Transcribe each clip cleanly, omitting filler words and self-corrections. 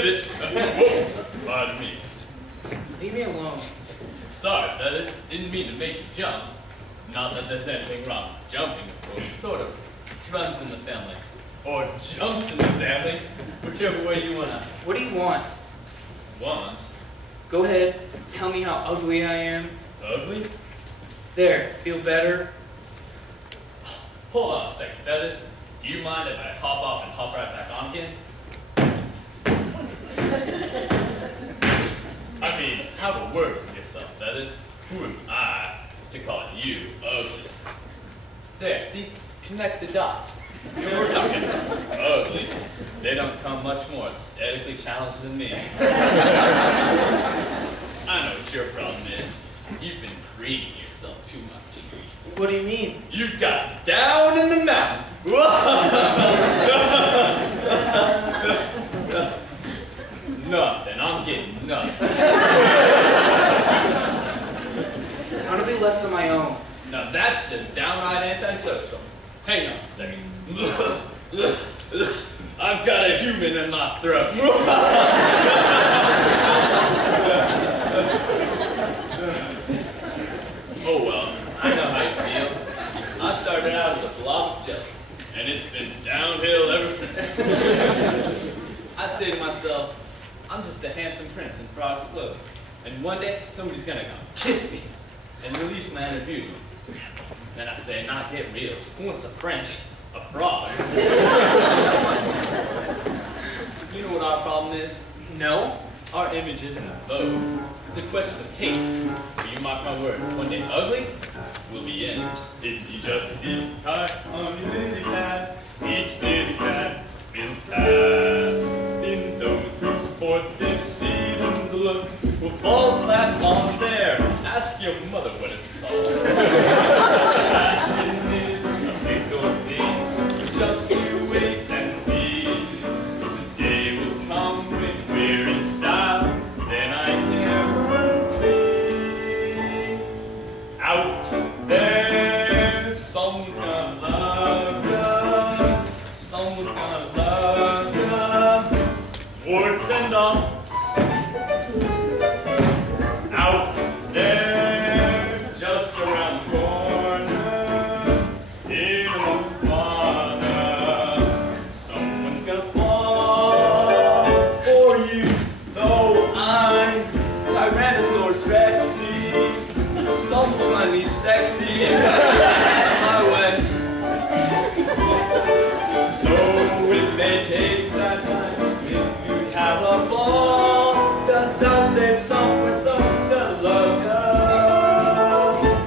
visit. Whoops, pardon me. Leave me alone. Sorry, fellas. Didn't mean to make you jump. Not that there's anything wrong with jumping, of course. Sort of runs in the family. Or jumps in the family. Whichever way you want to. What do you want? Want? Go ahead. Tell me how ugly I am. Ugly? There. Feel better? Hold on a second, fellas. Do you mind if I hop off and hop right back on again? I mean, have a word with yourself, fellas. Who am I to call you ugly? There, see? Connect the dots. We're talking ugly. They don't come much more aesthetically challenged than me. I know what your problem is. You've been creating yourself too much. What do you mean? You've got down in the mountain. Nothing. I'm getting nothing. I want to be left on my own. Now that's just downright antisocial. Hang on a second. I've got a human in my throat. Oh well, I know how you feel. I started out as a blob of jelly, and it's been downhill ever since. I say to myself, I'm just a handsome prince in frog's clothing, and one day somebody's gonna come kiss me and release my inner beauty. Then I say, nah, get real. Who wants a French? A frog? You know what our problem is? No? Our image isn't a vogue. It's a question of taste. But you mark my word, one day ugly will be in. Did you just see high on your lily pad? Each city cat will pass. In those who sport this season's look will fall flat on there. Ask your mother what it's called. Fashion is a fickle thing. Just you wait and see. The day will come when we're in style. Then I can run free. Out there, someone's gonna love ya. Someone's gonna love ya. Warts and all. Out there, just around the corner, in amongst the fauna, someone's gonna fall for you. Though I'm Tyrannosaurus Rexy, someone might be sexy my way. Though it may take that time, if you have a ball, that's out there somewhere, someone's gonna love ya.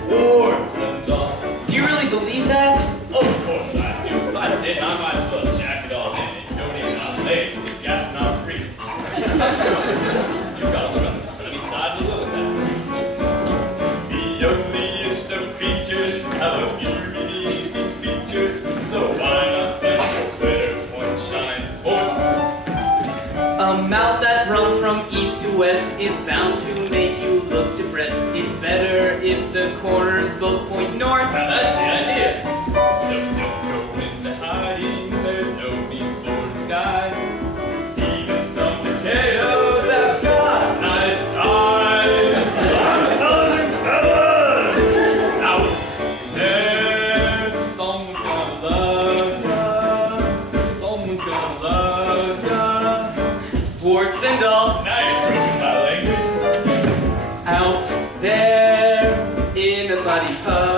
Warts and all. Do you really believe that? Of course I do. If I did, I might as well jack it all in and donate my legs to gas and not freezing. You've got to look on the sunny side of the little guy. The ugliest of creatures have a few redeeming features, so why not let your glitter point shine forth? A mouth that runs from east to west is bound to make you look depressed. It's better if the corners both point north. Now that's the idea. So don't go into hiding, there's no need for disguise. Even some potatoes have got nice eyes. I'm telling fellas, out there, someone's gonna love ya. Someone's gonna love ya. Warts and all. Now you're proving my language. Out there in a muddy pub.